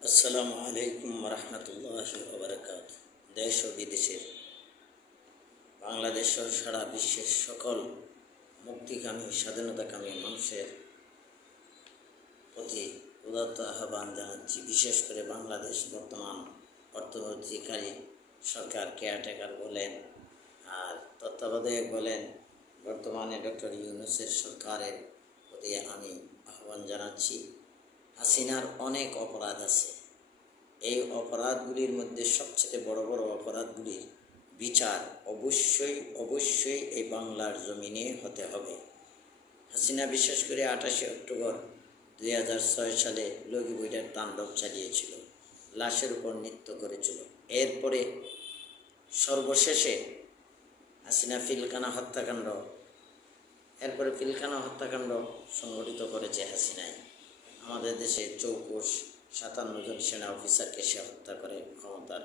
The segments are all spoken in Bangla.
আসসালামু আলাইকুম রহমতুল্লাহি ওয়া বারাকাতুহু। দেশ ও বিদেশের, বাংলাদেশ ও সারা বিশ্বের সকল মুক্তিকামী স্বাধীনতাকামী মানুষের প্রতি উদাত্ত আহ্বান জানাচ্ছি। বিশেষ করে বাংলাদেশ বর্তমান অর্থনীতিকারী সরকার কেয়ারটেকার বলেন আর তত্ত্বাবধায়ক বলেন, বর্তমানে ডক্টর ইউনূসের সরকারের প্রতি আমি আহ্বান জানাচ্ছি। হাসিনার অনেক অপরাধ আছে। এই অপরাধগুলির মধ্যে সবচেয়ে বড় বড় অপরাধগুলির বিচার অবশ্যই এই বাংলার জমিনে হতে হবে। হাসিনা বিশেষ করে 28 অক্টোবর 2006 সালে লগি বইটার তাণ্ডব চালিয়েছিল, লাশের উপর নৃত্য করেছিল। এরপরে সর্বশেষে হাসিনা পিলখানা হত্যাকাণ্ড সংগঠিত করেছে হাসিনাই। আমাদের দেশে 57 জন সেনা অফিসারকে সে হত্যা করে ক্ষমতার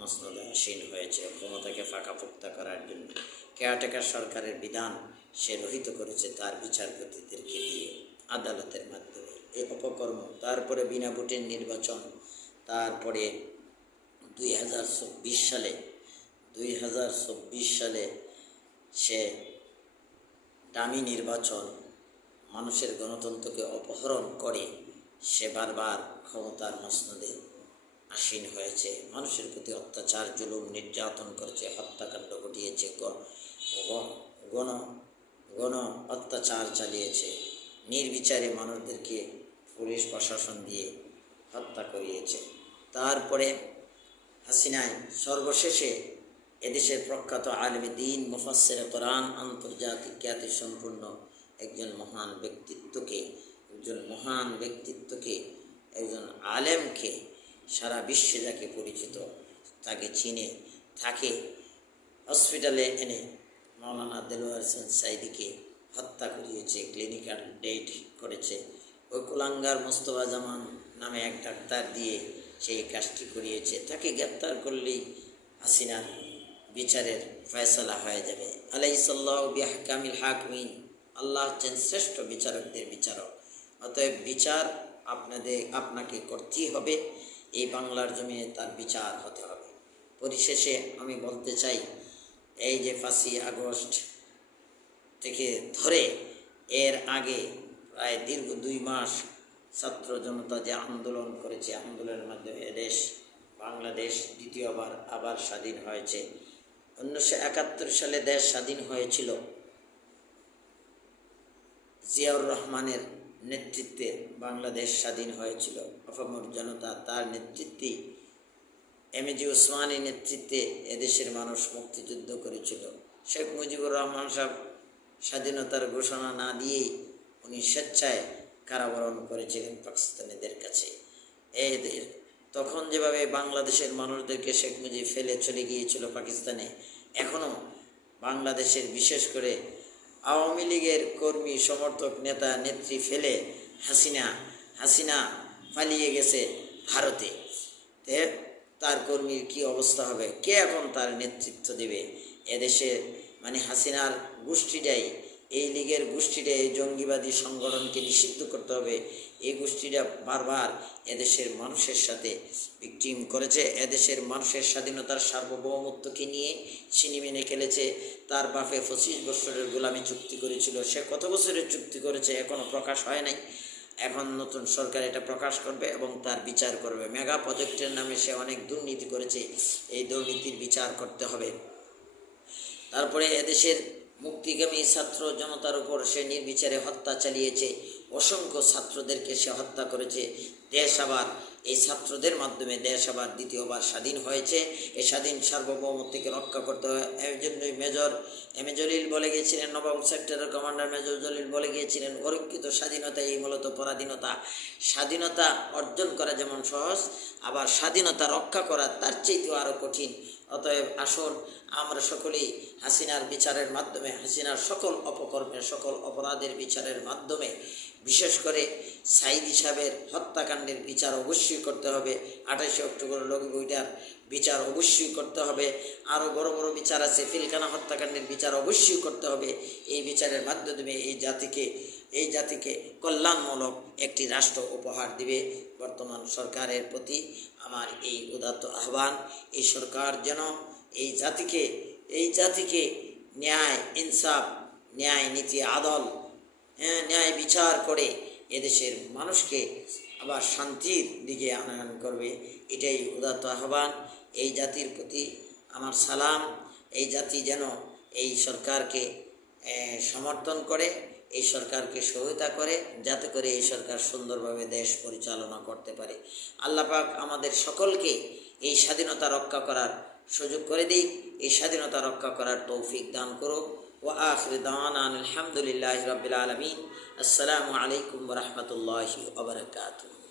মসনদে আসীন হয়েছে। ক্ষমতাকে ফাঁকাফোক্তা করার জন্য কেয়ারটেকার সরকারের বিধান সে রহিত করেছে তার বিচারপতিদেরকে দিয়ে আদালতের মাধ্যমে। এই অপকর্ম, তারপরে বিনা ভোটের নির্বাচন, তারপরে 2024 সালে সে ডামি নির্বাচন, মানুষের গণতন্ত্রকে অপহরণ করে সে বারবার ক্ষমতার মসনদে আসীন হয়েছে। মানুষের প্রতি অত্যাচার, জুলুম, নির্যাতন করেছে, হত্যাকাণ্ড ঘটিয়েছে, গণ অত্যাচার চালিয়েছে, নির্বিচারে মানুষদেরকে পুলিশ প্রশাসন দিয়ে হত্যা করিয়েছে। তারপরে হাসিনায় সর্বশেষে এদেশের প্রখ্যাত আলেমে দ্বীন, মুফাসসিরে কোরআন, আন্তর্জাতিক খ্যাতিসম্পন্ন একজন মহান ব্যক্তিত্বকে একজন আলেমকে সারা বিশ্বে যাকে পরিচিত, তাকে চিনে, তাকে হসপিটালে এনে মাওলানা দেলোয়ার হোসেন সাঈদীকে হত্যা করিয়েছে, ক্লিনিক্যাল ডেথ করেছে। ওই কুলাঙ্গার মোস্তফা জামান নামে এক ডাক্তার দিয়ে সেই কাজটি করিয়েছে। তাকে গ্রেপ্তার করলেই হাসিনার বিচারের ফয়সালা হয়ে যাবে। আলাইহিসসাল্লাহু বিআহকামিল হাকিমিন, আল্লাহ হচ্ছেন শ্রেষ্ঠ বিচারকদের বিচারক। অতএব বিচার আপনাকে করতেই হবে। এই বাংলার জমিনে তার বিচার হতে হবে। পরিশেষে আমি বলতে চাই, এই যে 5ই আগস্ট থেকে ধরে এর আগে প্রায় দীর্ঘ 2 মাস ছাত্র জনতা যে আন্দোলন করেছে, আন্দোলনের মাধ্যমে বাংলাদেশ দ্বিতীয়বার আবার স্বাধীন হয়েছে। 1971 সালে দেশ স্বাধীন হয়েছিল জিয়াউর রহমানের নেতৃত্বে। বাংলাদেশ স্বাধীন হয়েছিল আপামর জনতা, তার নেতৃত্বে, এমএজি ওসমানীর নেতৃত্বে এদেশের মানুষ মুক্তিযুদ্ধ করেছিল। শেখ মুজিবুর রহমান সাহেব স্বাধীনতার ঘোষণা না দিয়েই উনি স্বেচ্ছায় কারাবরণ করেছিলেন পাকিস্তানিদের কাছে। তখন যেভাবে বাংলাদেশের মানুষদেরকে শেখ মুজিব ফেলে চলে গিয়েছিল পাকিস্তানে, এখনও বাংলাদেশের বিশেষ করে আওয়ামী লীগের কর্মী, সমর্থক, নেতা, নেত্রী ফেলে হাসিনা পালিয়ে গেছে ভারতে। তার কর্মীর কি অবস্থা হবে? কে এখন তার নেতৃত্ব দেবে? এদেশে হাসিনার গোষ্ঠীটাই, এই লীগের গোষ্ঠীটা, এই জঙ্গিবাদী সংগঠনকে নিষিদ্ধ করতে হবে। এই গোষ্ঠীটা বারবার এদেশের মানুষের সাথে ভিকটিম করেছে। এদেশের মানুষের স্বাধীনতার সার্বভৌমত্বকে নিয়ে ছিনিমিনি খেলেছে। তার বাপে 25 বছরের গোলামি চুক্তি করেছিল। সে কত বছরের চুক্তি করেছে এখনও প্রকাশ হয় নাই। এখন নতুন সরকার এটা প্রকাশ করবে এবং তার বিচার করবে। মেগা প্রজেক্টের নামে সে অনেক দুর্নীতি করেছে, এই দুর্নীতির বিচার করতে হবে। তারপরে এদেশের মুক্তিগামী ছাত্র জনতার উপর সে নির্বিচারে হত্যা চালিয়েছে। অসংখ্য ছাত্রদেরকে সে হত্যা করেছে। দেশ আবার এই ছাত্রদের মাধ্যমে দেশ আবার দ্বিতীয়বার স্বাধীন হয়েছে। এই স্বাধীন সার্বভৌমত্বকে রক্ষা করতে হয়। এই জন্যই মেজর জলিল বলে গিয়েছিলেন, নবম সেক্টরের কমান্ডার মেজর জলিল বলে গিয়েছিলেন, অরক্ষিত স্বাধীনতা এই মূলত পরাধীনতা। স্বাধীনতা অর্জন করা যেমন সহজ, আবার স্বাধীনতা রক্ষা করা তার চেয়েও আরও কঠিন। অতএব আসুন আমরা সকলেই হাসিনার বিচারের মাধ্যমে, হাসিনার সকল অপকর্মের, সকল অপরাধের বিচারের মাধ্যমে, বিশেষ করে সাঈদী সাহেবের হত্যাকাণ্ড হত্যাকাণ্ডের বিচার অবশ্যই করতে হবে। 28 অক্টোবর লগি বইটার বিচার অবশ্যই করতে হবে। আরও বড় বড় বিচার আছে, পিলখানা হত্যাকাণ্ডের বিচার অবশ্যই করতে হবে। এই বিচারের মাধ্যমে এই জাতিকে কল্যাণমূলক একটি রাষ্ট্র উপহার দিবে। বর্তমান সরকারের প্রতি আমার এই উদাত্ত আহ্বান, এই সরকার যেন এই জাতিকে ন্যায় ইনসাফ, ন্যায় নীতি আদল, ন্যায় বিচার করে এদেশের মানুষকে আবার শান্তির দিকে আনয়ন করবে। এটাই উদাত্ত আহ্বান। এই জাতির প্রতি আমার সালাম। এই জাতি যেন এই সরকারকে সমর্থন করে, এই সরকারকে সহায়তা করে, যাতে করে এই সরকার সুন্দরভাবে দেশ পরিচালনা করতে পারে। আল্লাহ পাক আমাদের সকলকে এই স্বাধীনতা রক্ষা করার সুযোগ করে দিক, এই স্বাধীনতা রক্ষা করার তৌফিক দান করুক। ওয়া আখির দাওয়ানা আলহামদুলিল্লাহি রাব্বিল আলামিন। আসসালামু আলাইকুম ওয়া রাহমাতুল্লাহি ওয়া বারাকাতুহু।